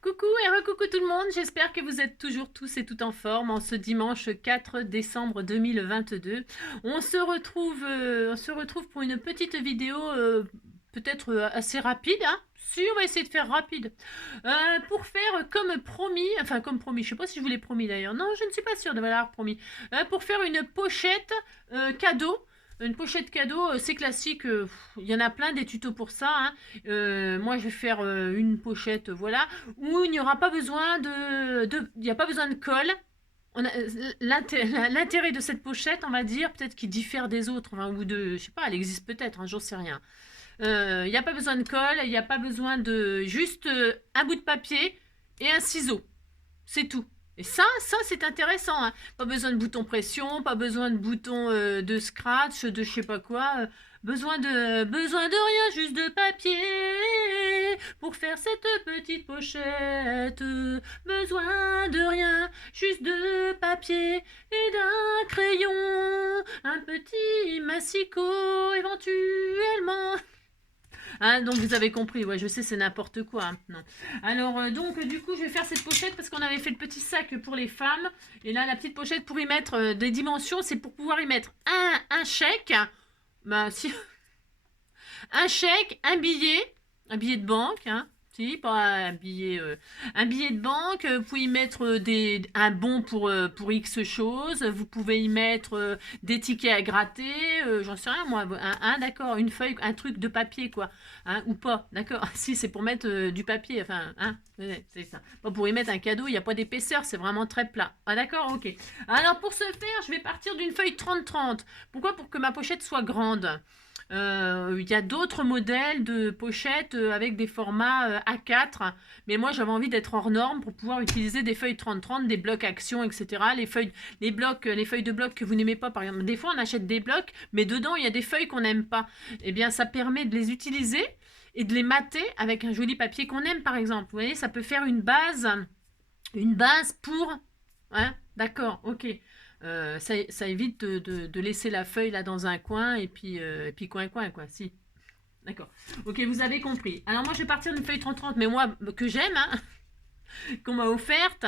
Coucou et re-coucou tout le monde, j'espère que vous êtes toujours tous et toutes en forme en ce dimanche 4 décembre 2022. On se retrouve pour une petite vidéo peut-être assez rapide, hein. Si, on va essayer de faire rapide. Pour faire comme promis, enfin comme promis, je sais pas si je vous l'ai promis d'ailleurs, non je ne suis pas sûre de l'avoir promis, pour faire une pochette cadeau. Une pochette cadeau, c'est classique, il y en a plein des tutos pour ça, hein. Moi je vais faire une pochette, voilà, où il n'y aura pas besoin il n'y a pas besoin de colle. L'intérêt de cette pochette, on va dire, peut-être qu'il diffère des autres, enfin, ou de, je sais pas, elle existe peut-être, hein, j'en sais rien. Il n'y a pas besoin de colle, il n'y a pas besoin de juste un bout de papier et un ciseau. C'est tout. Et ça c'est intéressant, hein. Pas besoin de bouton pression, pas besoin de bouton de scratch, de je sais pas quoi. Besoin de rien, juste de papier pour faire cette petite pochette. Besoin de rien, juste de papier et d'un crayon, un petit massicot éventuellement. Hein, donc vous avez compris, ouais, je sais, c'est n'importe quoi, hein, non. Alors, donc, du coup, je vais faire cette pochette parce qu'on avait fait le petit sac pour les femmes. Et là, la petite pochette pour y mettre des dimensions, c'est pour pouvoir y mettre un chèque. Bah, si, un billet de banque, hein. Si, pas un billet de banque. Vous pouvez y mettre un bon pour X choses. Vous pouvez y mettre des tickets à gratter. J'en sais rien, moi. D'accord, une feuille, un truc de papier, quoi. Hein, ou pas, d'accord. Si, c'est pour mettre du papier. Enfin, hein, ouais, c'est ça. Pas pour y mettre un cadeau, il n'y a pas d'épaisseur, c'est vraiment très plat. Ah, d'accord, ok. Alors, pour ce faire, je vais partir d'une feuille 30-30. Pourquoi? Pour que ma pochette soit grande. Il y a d'autres modèles de pochettes avec des formats A4, mais moi j'avais envie d'être hors norme pour pouvoir utiliser des feuilles 30-30, des blocs action, etc. Les feuilles de blocs que vous n'aimez pas, par exemple. Des fois on achète des blocs, mais dedans il y a des feuilles qu'on n'aime pas. Eh bien ça permet de les utiliser et de les mater avec un joli papier qu'on aime, par exemple. Vous voyez, ça peut faire une base pour... Hein, d'accord, ok. Ça évite de laisser la feuille là dans un coin et puis coin quoi, si. D'accord. Ok, vous avez compris. Alors moi je vais partir d'une feuille 30-30, mais moi que j'aime, hein, qu'on m'a offerte.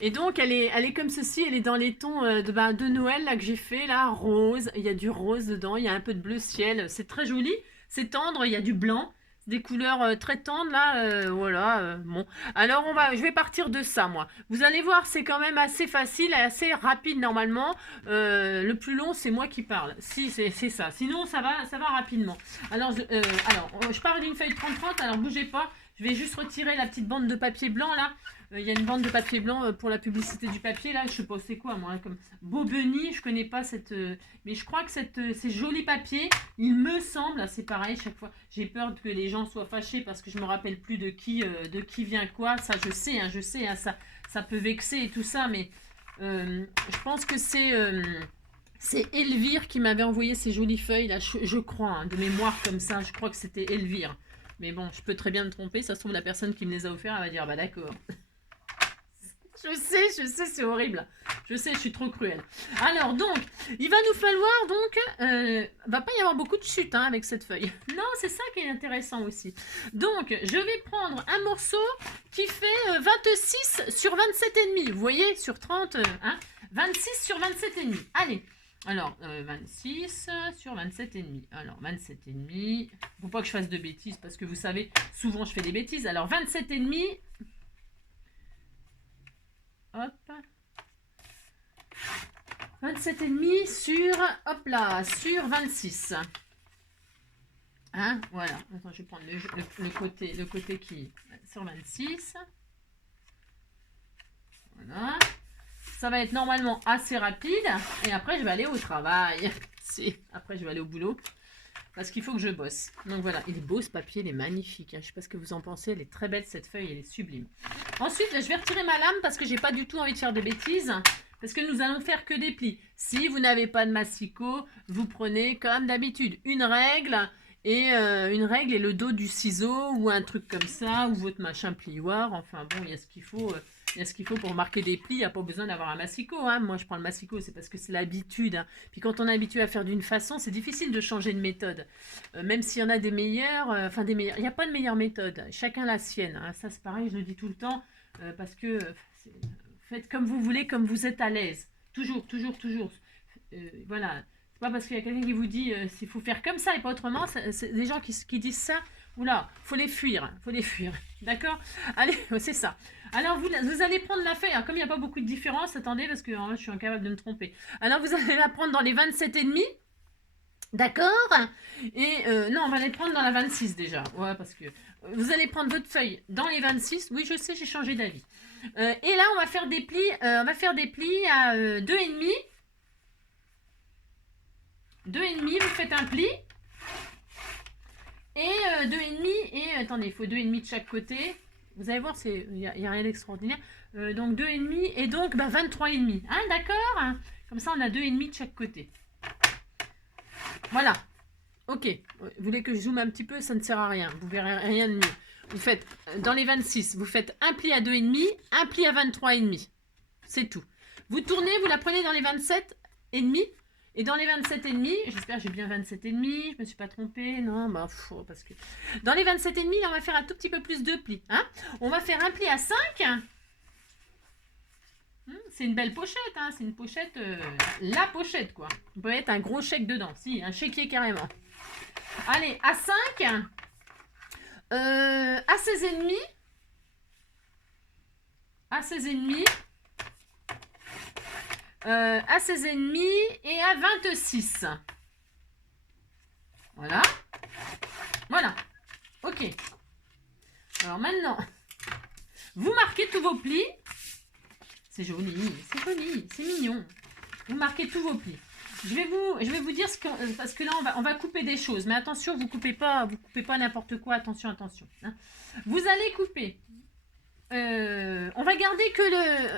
Et donc elle est comme ceci, elle est dans les tons de Noël là que j'ai fait, là, rose. Il y a du rose dedans, il y a un peu de bleu ciel. C'est très joli, c'est tendre, il y a du blanc. Des couleurs très tendres là, voilà. Bon, alors je vais partir de ça moi. Vous allez voir, c'est quand même assez facile, assez rapide normalement. Le plus long, c'est moi qui parle. Si, c'est ça. Sinon, ça va rapidement. Je pars d'une feuille 30-30. Alors bougez pas. Je vais juste retirer la petite bande de papier blanc là. Il y a une bande de papier blanc pour la publicité du papier là. Je sais pas c'est quoi moi, hein, comme Bobeni. Je connais pas cette, mais je crois que ces jolis papiers, il me semble, c'est pareil chaque fois. J'ai peur que les gens soient fâchés parce que je me rappelle plus de qui vient quoi. Ça, je sais, hein, ça peut vexer et tout ça, mais je pense que c'est Elvire qui m'avait envoyé ces jolies feuilles là. Je crois, hein, de mémoire comme ça. Je crois que c'était Elvire. Mais bon, je peux très bien me tromper. Ça se trouve, la personne qui me les a offerts, elle va dire, bah d'accord. Je sais, c'est horrible. Je sais, je suis trop cruelle. Alors donc, il va nous falloir donc, va pas y avoir beaucoup de chutes hein, avec cette feuille. Non, c'est ça qui est intéressant aussi. Donc, je vais prendre un morceau qui fait 26 sur 27,5. Vous voyez, sur 30, hein, 26 sur 27,5. Allez. Alors, 26 sur 27,5. Alors, 27,5. Faut pas que je fasse de bêtises parce que vous savez, souvent je fais des bêtises. Alors, 27,5. Hop. 27,5 sur, hop là, sur 26. Hein, voilà. Attends, je vais prendre le côté qui sur 26. Voilà. Ça va être normalement assez rapide. Et après, je vais aller au travail. Après, je vais aller au boulot. Parce qu'il faut que je bosse. Donc voilà, il est beau ce papier, il est magnifique. Hein. Je ne sais pas ce que vous en pensez, elle est très belle cette feuille, elle est sublime. Ensuite, là, je vais retirer ma lame parce que j'ai pas du tout envie de faire des bêtises. Parce que nous allons faire que des plis. Si vous n'avez pas de massicot, vous prenez comme d'habitude une règle et le dos du ciseau ou un truc comme ça ou votre machin plioir. Enfin bon, il y a ce qu'il faut. Il y a ce qu'il faut pour marquer des plis. Il n'y a pas besoin d'avoir un massicot. Hein. Moi, je prends le massicot, c'est parce que c'est l'habitude. Hein. Puis quand on est habitué à faire d'une façon, c'est difficile de changer de méthode. Même s'il y en a des meilleures, des meilleures. Il n'y a pas de meilleure méthode. Chacun la sienne. Hein. Ça, c'est pareil, je le dis tout le temps. Parce que faites comme vous voulez, comme vous êtes à l'aise. Toujours, toujours, toujours. Voilà. C'est pas parce qu'il y a quelqu'un qui vous dit s'il faut faire comme ça et pas autrement. C'est des gens qui disent ça. Oula, faut les fuir. Faut les fuir. D'accord? Allez, c'est ça. Alors, vous allez prendre la feuille. Alors, comme il n'y a pas beaucoup de différence, attendez, parce que je suis incapable de me tromper. Alors, vous allez la prendre dans les 27,5. D'accord? Et non, on va les prendre dans la 26 déjà. Ouais, parce que vous allez prendre votre feuille dans les 26. Oui, je sais, j'ai changé d'avis. Et là, on va faire des plis. On va faire des plis à 2,5. 2,5, vous faites un pli. Et 2,5. Et attendez, il faut 2,5 de chaque côté. Vous allez voir, il n'y a rien d'extraordinaire. Donc 2,5 et donc 23,5. Hein, d'accord? Comme ça, on a 2,5 de chaque côté. Voilà. Ok. Vous voulez que je zoome un petit peu? Ça ne sert à rien. Vous verrez rien de mieux. Vous faites, dans les 26, vous faites un pli à 2,5, un pli à 23,5. C'est tout. Vous tournez, vous la prenez dans les 27,5. Et dans les 27,5, j'espère que j'ai bien 27,5, je me suis pas trompée, non, bah, parce que... Dans les 27,5, on va faire un tout petit peu plus de plis. Hein, on va faire un pli à 5. C'est une belle pochette, hein, c'est une pochette, la pochette, quoi. On peut mettre un gros chèque dedans, si, un chéquier carrément. Allez, à 5, à 16,5, à 16,5, à 16,5 et à 26. Voilà. Voilà. Ok. Alors maintenant, vous marquez tous vos plis. C'est joli, c'est mignon. Vous marquez tous vos plis. Je vais vous dire ce que... Parce que là, on va couper des choses. Mais attention, vous coupez pas n'importe quoi. Attention, attention. Hein. Vous allez couper. On va garder que le...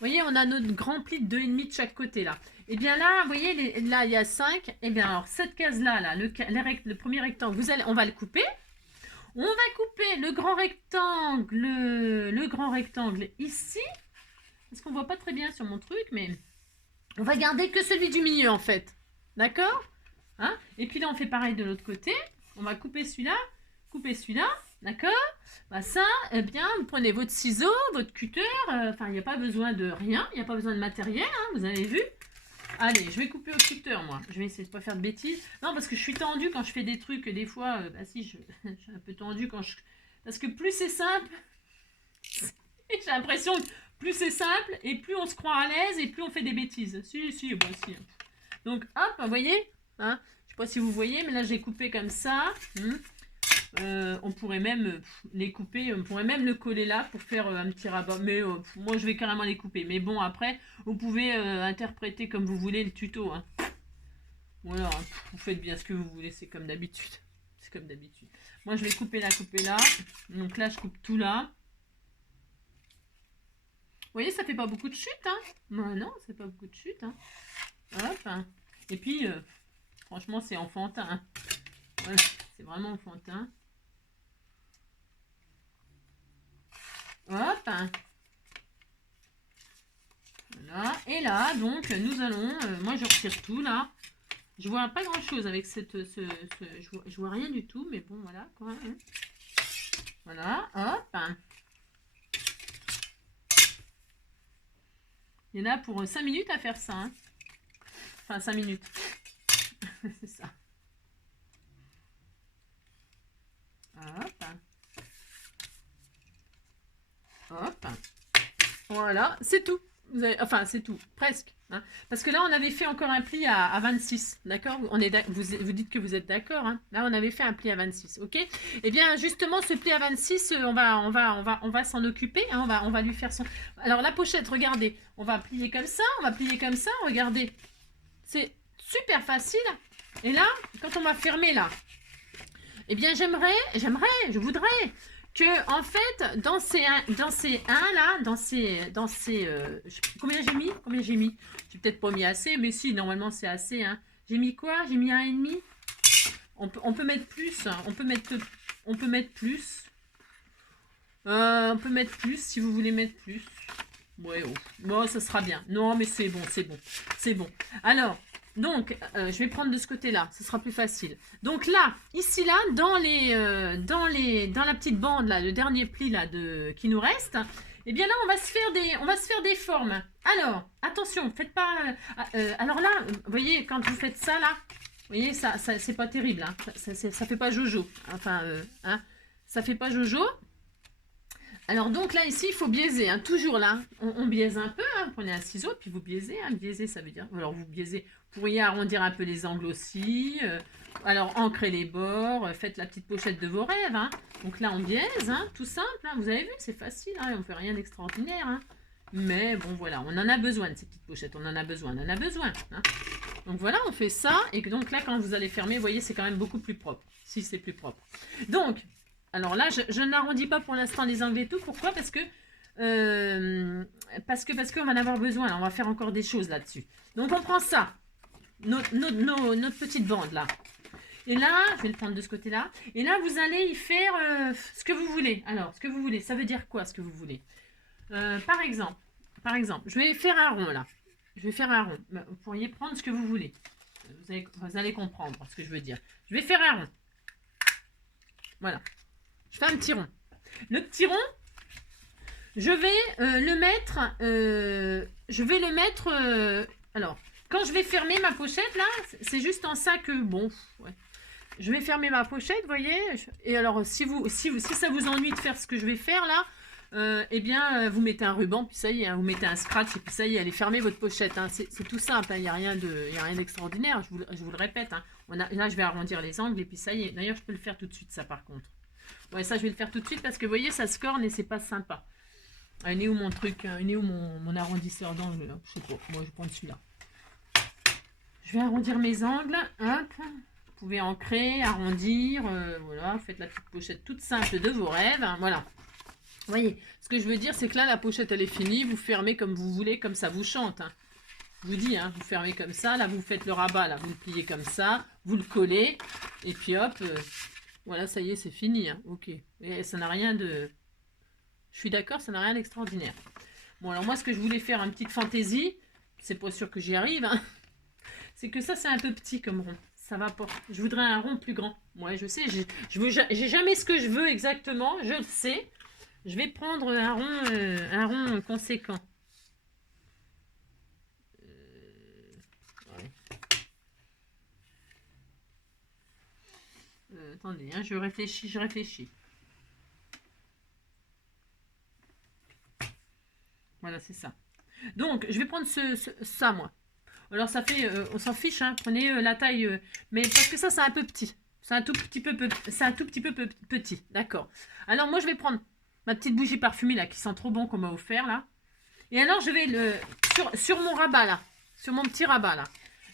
Vous voyez, on a notre grand pli de 2,5 de chaque côté, là. Et bien là, vous voyez, là, il y a 5. Et bien alors, cette case-là, là, le premier rectangle, on va le couper. On va couper le grand rectangle ici. Parce qu'on ne voit pas très bien sur mon truc, mais on va garder que celui du milieu, en fait. D'accord? Hein? Et puis là, on fait pareil de l'autre côté. On va couper celui-là, d'accord? Bah ça, eh bien, vous prenez votre ciseau, votre cutter. Enfin, il n'y a pas besoin de rien. Il n'y a pas besoin de matériel, hein, vous avez vu? Allez, je vais couper au cutter, moi. Je vais essayer de ne pas faire de bêtises. Non, parce que je suis tendue quand je fais des trucs. Des fois, bah si, je suis un peu tendue quand je... Parce que plus c'est simple, j'ai l'impression que plus c'est simple, et plus on se croit à l'aise, et plus on fait des bêtises. Si, bah si. Donc, hop, vous voyez, hein, je sais pas si vous voyez, mais là, j'ai coupé comme ça. On pourrait même les couper, on pourrait même le coller là pour faire un petit rabat. Mais moi, je vais carrément les couper. Mais bon, après, vous pouvez interpréter comme vous voulez le tuto. Hein. Voilà, vous faites bien ce que vous voulez, c'est comme d'habitude. C'est comme d'habitude. Moi, je vais couper là. Donc là, je coupe tout là. Vous voyez, ça fait pas beaucoup de chute, hein? Non, c'est pas beaucoup de chute, hein. Hop, hein. Et puis, franchement, c'est enfantin. Hein. Voilà, c'est vraiment enfantin. Hop. Hein. Voilà. Et là, donc, nous allons... moi, je retire tout, là. Je vois pas grand-chose avec cette... je vois rien du tout, mais bon, voilà, quoi. Hein. Voilà, hop. Hein. Il y en a pour 5 minutes à faire ça. Hein. Enfin, 5 minutes. C'est ça. Hop. Hop. Voilà, c'est tout. Enfin, c'est tout. Presque. Hein. Parce que là, on avait fait encore un pli à 26. D'accord? Vous dites que vous êtes d'accord. Hein. Là, on avait fait un pli à 26. Ok? Eh bien, justement, ce pli à 26, on va s'en occuper. Hein, on va lui faire son... Alors, la pochette, regardez. On va plier comme ça. Regardez. C'est super facile. Et là, quand on va fermer là, eh bien, je voudrais que, en fait, dans ces 1 là, combien j'ai mis? J'ai peut-être pas mis assez, mais si, normalement, c'est assez, hein. J'ai mis quoi? J'ai mis 1,5. On peut mettre plus, hein. On peut mettre plus. On peut mettre plus si vous voulez mettre plus. Ouais, oh. Bon, ça sera bien. Non, mais c'est bon, c'est bon. C'est bon. Alors, donc, je vais prendre de ce côté-là. Ce sera plus facile. Donc là, ici, là, dans la petite bande, là, le dernier pli, là, qui nous reste, eh bien là, on va se faire des formes. Alors, attention, faites pas... alors là, vous voyez, quand vous faites ça, là, vous voyez, ça c'est pas terrible. Hein. Ça fait pas jojo. Enfin, hein, ça fait pas jojo. Alors donc là, ici, il faut biaiser, hein, toujours là. On biaise un peu, hein, prenez un ciseau, puis vous biaisez. Hein, biaiser, ça veut dire... Alors vous biaisez, vous pourriez arrondir un peu les angles aussi. Alors ancrez les bords, faites la petite pochette de vos rêves. Hein. Donc là, on biaise, hein, tout simple. Hein, vous avez vu, c'est facile, hein, on ne fait rien d'extraordinaire. Hein. Mais bon, voilà, on en a besoin de ces petites pochettes, on en a besoin. Hein. Donc voilà, on fait ça. Et donc là, quand vous allez fermer, vous voyez, c'est quand même beaucoup plus propre. Si c'est plus propre. Donc... Alors là, je n'arrondis pas pour l'instant les angles et tout. Pourquoi? Parce qu'on va en avoir besoin. Là. On va faire encore des choses là-dessus. Donc on prend ça, notre petite bande là. Et là, je vais le prendre de ce côté-là. Et là, vous allez y faire ce que vous voulez. Alors, ce que vous voulez, ça veut dire quoi ce que vous voulez? Par exemple, je vais faire un rond là. Je vais faire un rond. Vous pourriez prendre ce que vous voulez. Vous allez comprendre ce que je veux dire. Je vais faire un rond. Voilà. Je fais un petit rond. Le petit rond, je vais le mettre... alors, quand je vais fermer ma pochette, là, c'est juste en ça que... Bon, ouais. Je vais fermer ma pochette, vous voyez. Et alors, si ça vous ennuie de faire ce que je vais faire, là, eh bien, vous mettez un ruban, puis ça y est, hein, vous mettez un scratch, et puis ça y est, allez fermer votre pochette. Hein. C'est tout simple, hein, il n'y a rien d'extraordinaire, je vous le répète. Hein. Là, je vais arrondir les angles, et puis ça y est. D'ailleurs, je peux le faire tout de suite, ça, par contre. Ouais, ça, je vais le faire tout de suite parce que, vous voyez, ça se corne et c'est pas sympa. Il est où mon truc? Il est où mon arrondisseur d'angle? Je sais pas. Moi, je prends celui-là. Je vais arrondir mes angles. Hop. Vous pouvez ancrer, arrondir. Voilà. Faites la petite pochette toute simple de vos rêves. Hein, voilà. Vous voyez, ce que je veux dire, c'est que là, la pochette, elle est finie. Vous fermez comme vous voulez, comme ça vous chante. Hein. Je vous dis, hein, vous fermez comme ça. Là, vous faites le rabat. Là, vous le pliez comme ça. Vous le collez. Et puis, hop... Voilà, ça y est, c'est fini. Hein. Ok. Et ça n'a rien de... Je suis d'accord, ça n'a rien d'extraordinaire. Bon, alors moi, ce que je voulais faire, une petite fantaisie, c'est pas sûr que j'y arrive, hein. C'est que ça, c'est un peu petit comme rond. Ça va pas. Je voudrais un rond plus grand. Ouais, je sais, j'ai jamais ce que je veux exactement, je le sais. Je vais prendre un rond conséquent. Attendez, hein, je réfléchis. Voilà, c'est ça. Donc, je vais prendre ça, moi. Alors, ça fait... on s'en fiche, hein. Prenez la taille... mais parce que ça, c'est un peu petit. C'est un tout petit peu petit. D'accord. Alors, moi, je vais prendre ma petite bougie parfumée, là, qui sent trop bon qu'on m'a offert, là. Et alors, je vais sur mon rabat, là. Sur mon petit rabat, là.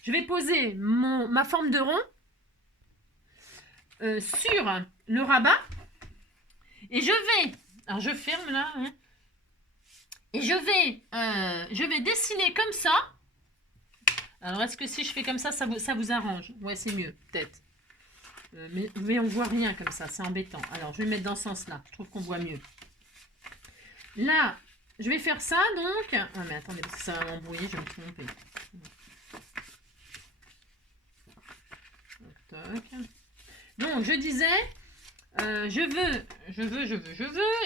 Je vais poser ma forme de rond sur le rabat. Et je vais... Alors, je ferme, là, hein. Et je vais dessiner comme ça. Alors, est-ce que si je fais comme ça vous arrange? Ouais, c'est mieux, peut-être. Mais on voit rien comme ça, c'est embêtant. Alors, je vais mettre dans ce sens-là. Je trouve qu'on voit mieux. Là, je vais faire ça, donc. Ah, mais attendez, parce que ça va m'embrouiller, je vais me tromper. Toc. Donc, je disais,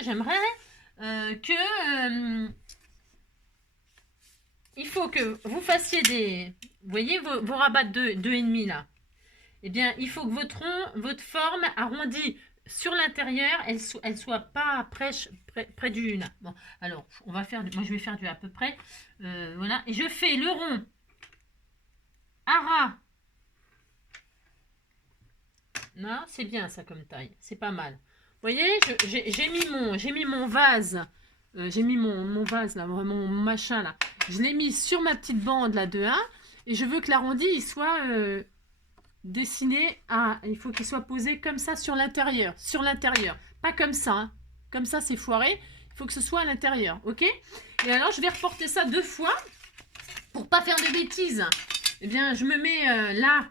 j'aimerais que... il faut que vous fassiez des... Vous voyez vos rabats de 2,5 là. Eh bien, il faut que votre forme arrondie sur l'intérieur, elle soit pas près du... Là. Bon, alors, on va faire moi, je vais faire du à peu près. Voilà. Et je fais le rond à ras. Non, c'est bien ça comme taille. C'est pas mal. Vous voyez, j'ai mis mon vase. J'ai mis mon vase là, mon machin là. Je l'ai mis sur ma petite bande là de 1. Et je veux que l'arrondi il soit dessiné à... Il faut qu'il soit posé comme ça sur l'intérieur. Sur l'intérieur. Pas comme ça. Hein. Comme ça c'est foiré. Il faut que ce soit à l'intérieur. Ok? Et alors je vais reporter ça 2 fois. Pour pas faire de bêtises. Eh bien je me mets là.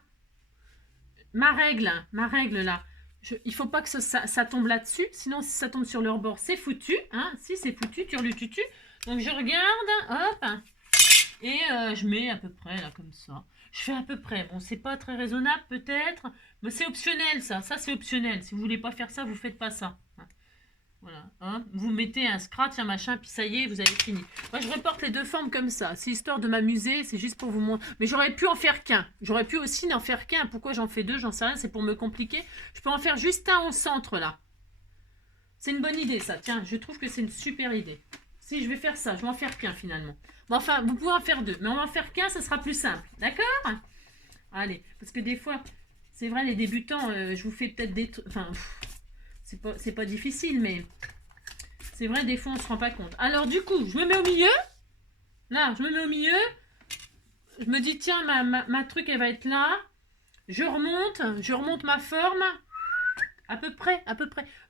Ma règle là. Il faut pas que ça tombe là-dessus, sinon si ça tombe sur leur bord, c'est foutu. Hein. Si, c'est foutu, turlututu. Donc je regarde, hop, et je mets à peu près là comme ça. Je fais à peu près. Bon, c'est pas très raisonnable peut-être, mais c'est optionnel ça. Ça c'est optionnel. Si vous voulez pas faire ça, vous faites pas ça. Voilà, hein. Vous mettez un scratch, un machin, puis ça y est, vous avez fini. Moi, je reporte les deux formes comme ça. C'est histoire de m'amuser, c'est juste pour vous montrer. Mais j'aurais pu en faire qu'un. J'aurais pu aussi n'en faire qu'un. Pourquoi j'en fais deux, j'en sais rien, c'est pour me compliquer. Je peux en faire juste un au centre, là. C'est une bonne idée, ça. Tiens, je trouve que c'est une super idée. Si, je vais faire ça. Je vais en faire qu'un, finalement. Bon, enfin, vous pouvez en faire deux. Mais on va en faire qu'un, ça sera plus simple. D'accord? Allez, parce que des fois, c'est vrai, les débutants, je vous fais peut-être des trucs... Enfin... C'est pas difficile, mais c'est vrai, des fois, on se rend pas compte. Alors, du coup, je me mets au milieu. Là, je me mets au milieu. Je me dis, tiens, ma truc, elle va être là. Je remonte ma forme. À peu près.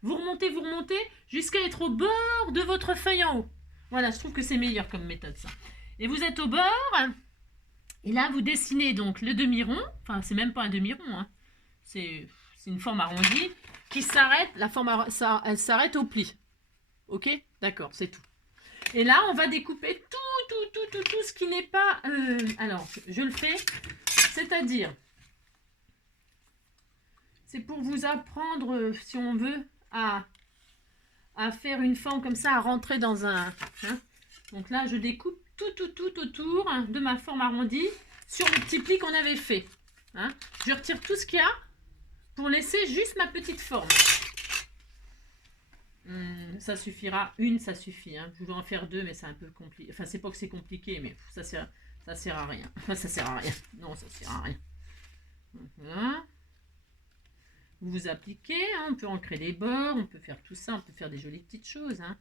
Vous remontez, jusqu'à être au bord de votre feuille en haut. Voilà, je trouve que c'est meilleur comme méthode, ça. Et vous êtes au bord. Et là, vous dessinez donc le demi-rond. Enfin, c'est même pas un demi-rond, hein. C'est une forme arrondie qui s'arrête, elle s'arrête au pli. Ok? D'accord, c'est tout. Et là, on va découper tout ce qui n'est pas... alors, je le fais, c'est-à-dire, c'est pour vous apprendre, si on veut, à faire une forme comme ça, à rentrer dans un... Hein. Donc là, je découpe tout autour de ma forme arrondie sur le petit pli qu'on avait fait. Hein. Je retire tout ce qu'il y a pour laisser juste ma petite forme. Ça suffira. Une, ça suffit. Hein. Je voulais en faire deux, mais c'est un peu compliqué. Enfin, c'est pas que c'est compliqué, mais ça sert à rien. Enfin, ça sert à rien. Non, ça sert à rien. Voilà. Vous appliquez. Hein. On peut ancrer les bords. On peut faire tout ça. On peut faire des jolies petites choses. Hein.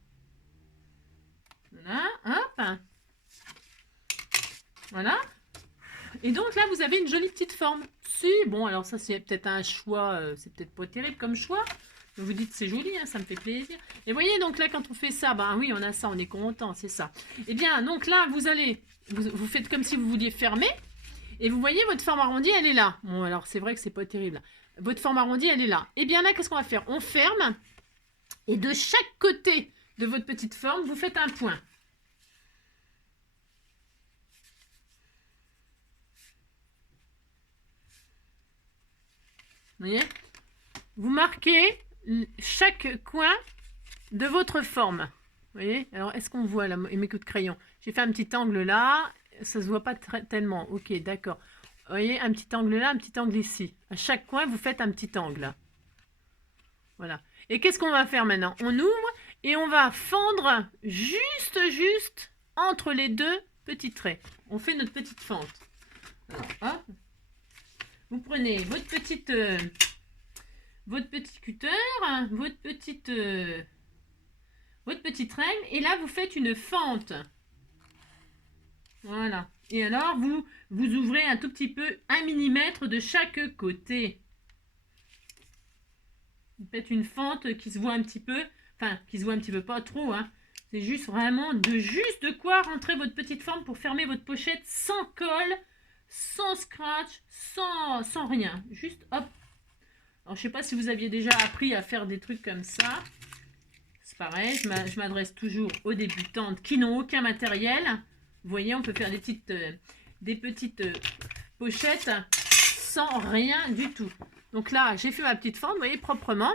Voilà. Hop. Voilà. Et donc là, vous avez une jolie petite forme. Si, bon, alors ça, c'est peut-être un choix. C'est peut-être pas terrible comme choix. Vous dites c'est joli, hein, ça me fait plaisir. Et voyez, donc là, quand on fait ça, ben oui, on a ça, on est content, c'est ça. Et bien, donc là, vous faites comme si vous vouliez fermer. Et vous voyez, votre forme arrondie, elle est là. Bon, alors c'est vrai que c'est pas terrible. Votre forme arrondie, elle est là. Et bien là, qu'est-ce qu'on va faire? On ferme. Et de chaque côté de votre petite forme, vous faites un point. Vous voyez? Vous marquez chaque coin de votre forme. Vous voyez? Alors, est-ce qu'on voit là, mes coups de crayon? J'ai fait un petit angle là. Ça se voit pas tellement. Ok, d'accord. Vous voyez? Un petit angle là, un petit angle ici. À chaque coin, vous faites un petit angle. Voilà. Et qu'est-ce qu'on va faire maintenant? On ouvre et on va fendre juste entre les deux petits traits. On fait notre petite fente. Alors, hop. Vous prenez votre petit cutter, votre petite règle, et là vous faites une fente. Voilà. Et alors vous ouvrez un tout petit peu 1 mm de chaque côté. Vous faites une fente qui se voit un petit peu, enfin qui se voit un petit peu pas trop, hein. C'est juste vraiment de quoi rentrer votre petite forme pour fermer votre pochette sans colle, sans scratch, sans rien. Juste hop. Alors, je sais pas si vous aviez déjà appris à faire des trucs comme ça. C'est pareil, je m'adresse toujours aux débutantes qui n'ont aucun matériel. Vous voyez, on peut faire des petites pochettes sans rien du tout. Donc là, j'ai fait ma petite forme, vous voyez, proprement.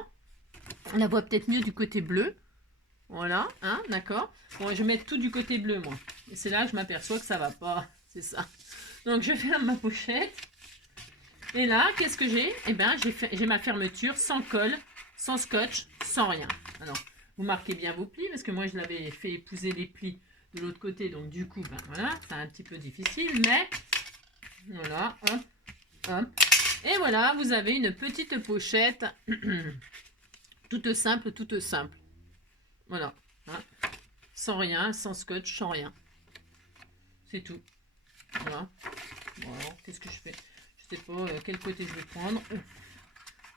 On la voit peut-être mieux du côté bleu. Voilà, hein, d'accord. Bon, je vais mettre tout du côté bleu, moi. Et c'est là que je m'aperçois que ça va pas. C'est ça. Donc, je ferme ma pochette. Et là, qu'est-ce que j'ai? Eh bien, j'ai ma fermeture sans colle, sans scotch, sans rien. Alors, vous marquez bien vos plis, parce que moi, je l'avais fait épouser les plis de l'autre côté. Donc, du coup, ben voilà, c'est un petit peu difficile, mais voilà, hop, hop. Et voilà, vous avez une petite pochette, toute simple, Voilà, hein. Sans rien, sans scotch, sans rien. C'est tout. Voilà. Bon, alors, qu'est-ce que je fais? Je sais pas quel côté je vais prendre. Vous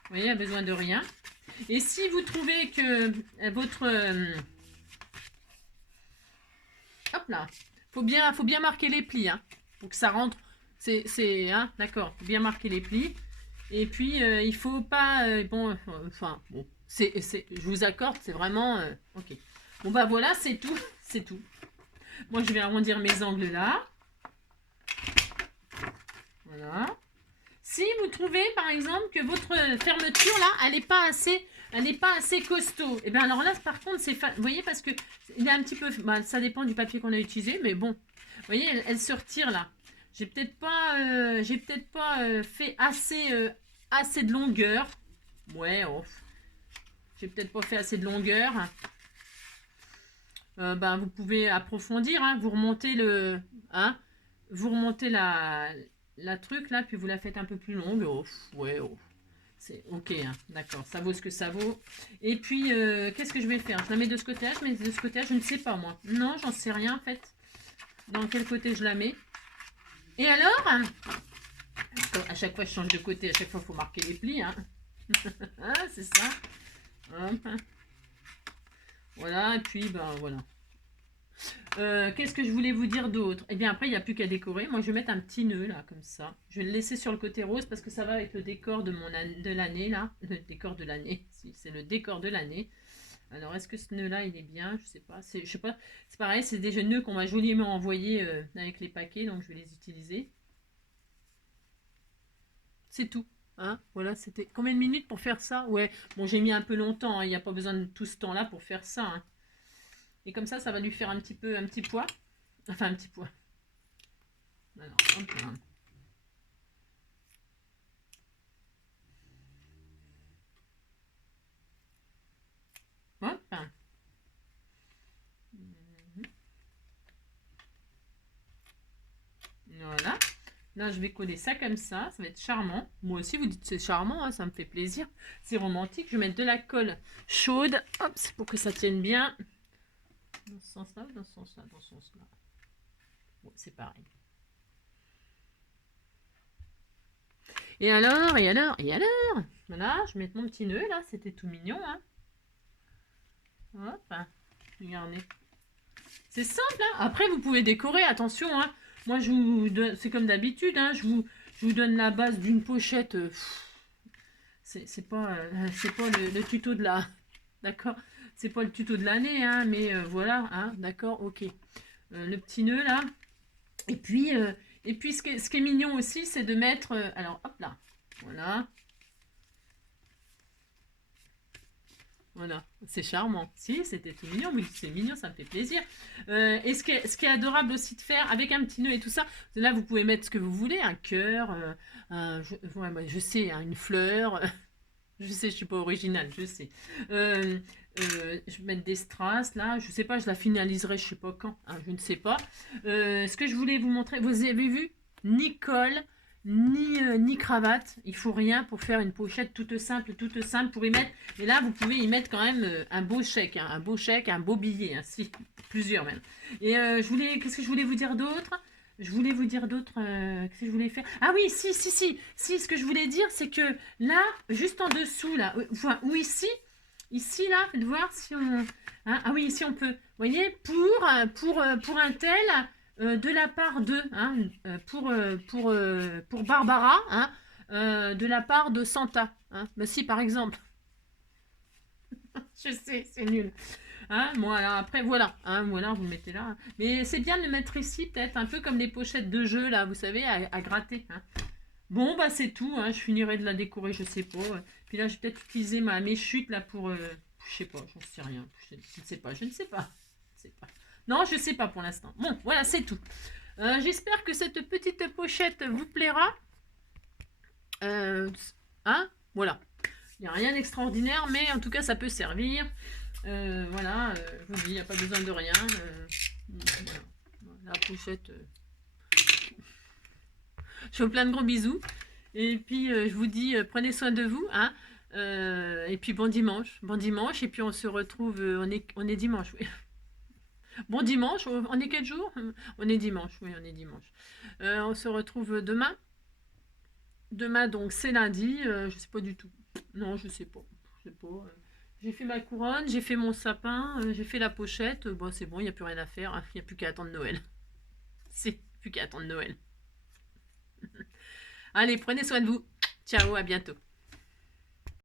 voyez, il n'y a besoin de rien. Et si vous trouvez que votre... hop là. Faut bien marquer les plis. Hein, pour que ça rentre. Hein, d'accord. Faut bien marquer les plis. Et puis, il faut pas... bon, enfin, bon, je vous accorde, c'est vraiment... ok. Bon, bah voilà, c'est tout. C'est tout. Moi, je vais arrondir mes angles là. Voilà. Si vous trouvez, par exemple, que votre fermeture là, elle n'est pas assez costaud, et bien alors là, par contre, vous voyez, parce que il est un petit peu, bah, ça dépend du papier qu'on a utilisé, mais bon, vous voyez, elle se retire là. J'ai peut-être pas fait assez de longueur. Ouais, oh. J'ai peut-être pas fait assez de longueur. Ben, vous pouvez approfondir, hein, vous remontez hein, vous remontez la truc là, puis vous la faites un peu plus longue. Oh, ouais, oh. C'est ok, hein, d'accord, ça vaut ce que ça vaut. Et puis, qu'est-ce que je vais faire? Je la mets de ce côté-là, je mets de ce côté-là, je ne sais pas moi. Non, j'en sais rien en fait. Dans quel côté je la mets? Et alors, à chaque fois je change de côté, à chaque fois il faut marquer les plis, hein. C'est ça. Hop. Voilà, et puis, ben voilà. Qu'est-ce que je voulais vous dire d'autre? Eh bien, après, il n'y a plus qu'à décorer. Moi, je vais mettre un petit nœud, là, comme ça. Je vais le laisser sur le côté rose parce que ça va avec le décor de l'année, là. Le décor de l'année. Si, c'est le décor de l'année. Alors, est-ce que ce nœud-là, il est bien? Je sais pas. Je sais pas. C'est pareil, c'est des nœuds qu'on m'a joliment envoyés avec les paquets, donc je vais les utiliser. C'est tout. Hein, voilà, c'était combien de minutes pour faire ça? Ouais, bon, j'ai mis un peu longtemps, hein. Il n'y a pas besoin de tout ce temps-là pour faire ça, hein. Et comme ça va lui faire un petit poids. Enfin, un petit poids. Alors, hop là. Hop. Voilà. Là, je vais coller ça comme ça va être charmant. Moi aussi, vous dites c'est charmant, hein, ça me fait plaisir. C'est romantique. Je vais mettre de la colle chaude. Hop, c'est pour que ça tienne bien. Dans ce sens-là ou dans ce sens-là? Dans ce sens-là. Bon, c'est pareil. Et alors? Voilà, je vais mettre mon petit nœud là. C'était tout mignon, hein. Hop. Regardez. C'est simple, hein. Après, vous pouvez décorer, attention, hein. Moi, je vous donne, c'est comme d'habitude, hein. Je vous donne la base d'une pochette. C'est pas le tuto de la... D'accord. C'est pas le tuto de l'année, hein, mais voilà, hein, d'accord, ok. Le petit nœud, là. Et puis ce qui est mignon aussi, c'est de mettre... alors, hop là. Voilà. Voilà, c'est charmant. Si, c'était tout mignon. Oui, c'est mignon, ça me fait plaisir. Et ce qui est adorable aussi de faire, avec un petit nœud et tout ça, là, vous pouvez mettre ce que vous voulez, un cœur, je sais, hein, une fleur. Je sais, je suis pas originale, je sais. Je vais mettre des strass, là. Je sais pas, je la finaliserai, je sais pas quand. Hein, je ne sais pas. Ce que je voulais vous montrer, vous avez vu? Ni colle, ni cravate. Il faut rien pour faire une pochette toute simple pour y mettre. Et là, vous pouvez y mettre quand même un beau chèque, hein, un beau billet. Hein, si, plusieurs même. Et qu'est-ce que je voulais vous dire d'autre? Je voulais vous dire d'autres. Qu'est-ce que je voulais faire? Ah oui, si. Ce que je voulais dire, c'est que là, juste en dessous, là, ou ici, là, faites voir si on. Hein, ah oui, ici on peut. Vous voyez, pour un tel, de la part de. Hein, pour Barbara, hein, de la part de Santa. Hein. Bah, si, par exemple. Je sais, c'est nul. Hein, voilà, après voilà, hein, voilà, vous le mettez là. Hein. Mais c'est bien de le mettre ici, peut-être, un peu comme les pochettes de jeu, là, vous savez, à gratter. Hein. Bon, bah c'est tout, hein, je finirai de la décorer, je sais pas. Puis là, je vais peut-être utiliser mes chutes, là, pour... je sais pas, j'en sais rien. Je ne sais pas. Non, je sais pas pour l'instant. Bon, voilà, c'est tout. J'espère que cette petite pochette vous plaira. Hein, voilà. Il n'y a rien d'extraordinaire, mais en tout cas, ça peut servir. Voilà, je vous dis, il n'y a pas besoin de rien. Voilà. La pochette. Je vous fais plein de gros bisous. Et puis, je vous dis, prenez soin de vous. Hein. Et puis, bon dimanche. Bon dimanche. Et puis, on se retrouve. On est dimanche, oui. Bon dimanche. On est quel jour? On est dimanche, oui, on est dimanche. On se retrouve demain. Demain, donc, c'est lundi. Je sais pas du tout. Non, je sais pas. Je sais pas. J'ai fait ma couronne, j'ai fait mon sapin, j'ai fait la pochette. Bon, c'est bon, il n'y a plus rien à faire. Hein. Il n'y a plus qu'à attendre Noël. C'est plus qu'à attendre Noël. Allez, prenez soin de vous. Ciao, à bientôt.